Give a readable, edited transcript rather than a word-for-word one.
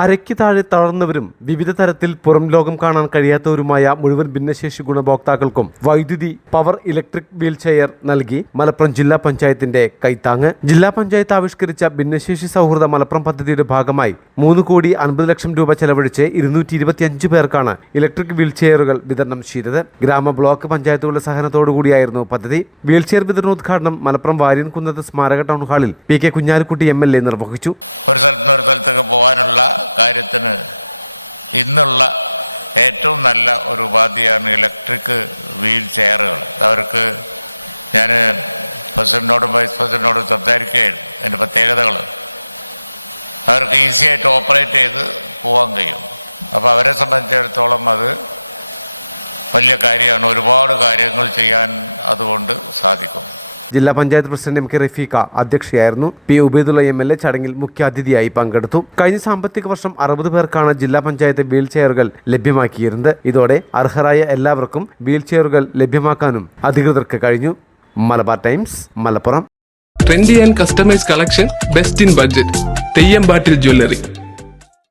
അരയ്ക്ക് താഴെ തളർന്നവരും വിവിധ തരത്തിൽ പുറം ലോകം കാണാൻ കഴിയാത്തവരുമായ മുഴുവൻ ഭിന്നശേഷി ഗുണഭോക്താക്കൾക്കും വൈദ്യുതി പവർ ഇലക്ട്രിക് വീൽ ചെയർ നൽകി മലപ്പുറം ജില്ലാ പഞ്ചായത്തിന്റെ കൈത്താങ്ങ്. ജില്ലാ പഞ്ചായത്ത് ആവിഷ്കരിച്ച ഭിന്നശേഷി സൗഹൃദ മലപ്പുറം പദ്ധതിയുടെ ഭാഗമായി 3,50,00,000 രൂപ ചെലവഴിച്ച് 225 പേർക്കാണ് ഇലക്ട്രിക് വീൽ ചെയറുകൾ വിതരണം ചെയ്തത്. ഗ്രാമ ബ്ലോക്ക് പഞ്ചായത്തുകളുടെ സഹകരണത്തോടുകൂടിയായിരുന്നു പദ്ധതി. വീൽ ചെയർ വിതരണോദ്ഘാടനം മലപ്പുറം വാര്യൻകുന്നത്ത് സ്മാരക ടൗൺ ഹാളിൽ പി.കെ. കുഞ്ഞാലിക്കുട്ടി MLA നിർവഹിച്ചു. ഇന്നുള്ള ഏറ്റവും നല്ല ഒരു ഉപാധിയാണ് ഇലക്ട്രിക് വീൽ ചെയർ. അവർക്ക് ഞാൻ പ്രസിഡന്റിനോടും വൈസ് പ്രസിഡന്റിനോടും സംസാരിക്കുകയും അതിന് പ്രത്യേകതയാണ് അവർക്ക് ഈസിയായിട്ട് ഓപ്പറേറ്റ് ചെയ്ത് പോകാൻ കഴിയും. അപ്പൊ അവരെ സംബന്ധിച്ചിടത്തോളം അത് വലിയ കാര്യമാണ്. ഒരുപാട് കാര്യങ്ങൾ ചെയ്യാൻ അതുകൊണ്ട് സാധിക്കും. ജില്ലാ പഞ്ചായത്ത് പ്രസിഡന്റ് M.K. റഫീഖ അധ്യക്ഷയായിരുന്നു. P. ഉബൈദുള്ള MLA ചടങ്ങിൽ മുഖ്യാതിഥിയായി പങ്കെടുത്തു. കഴിഞ്ഞ സാമ്പത്തിക വർഷം 60 പേർക്കാണ് ജില്ലാ പഞ്ചായത്ത് വീൽ ചെയറുകൾ ലഭ്യമാക്കിയിരുന്നത്. ഇതോടെ അർഹരായ എല്ലാവർക്കും വീൽ ചെയറുകൾ ലഭ്യമാക്കാനും അധികൃതർക്ക് കഴിഞ്ഞു. Malabar times, Malappuram. Trendy and customise collection, best in budget. തെയ്യമ്പാട്ടിൽ jewellery.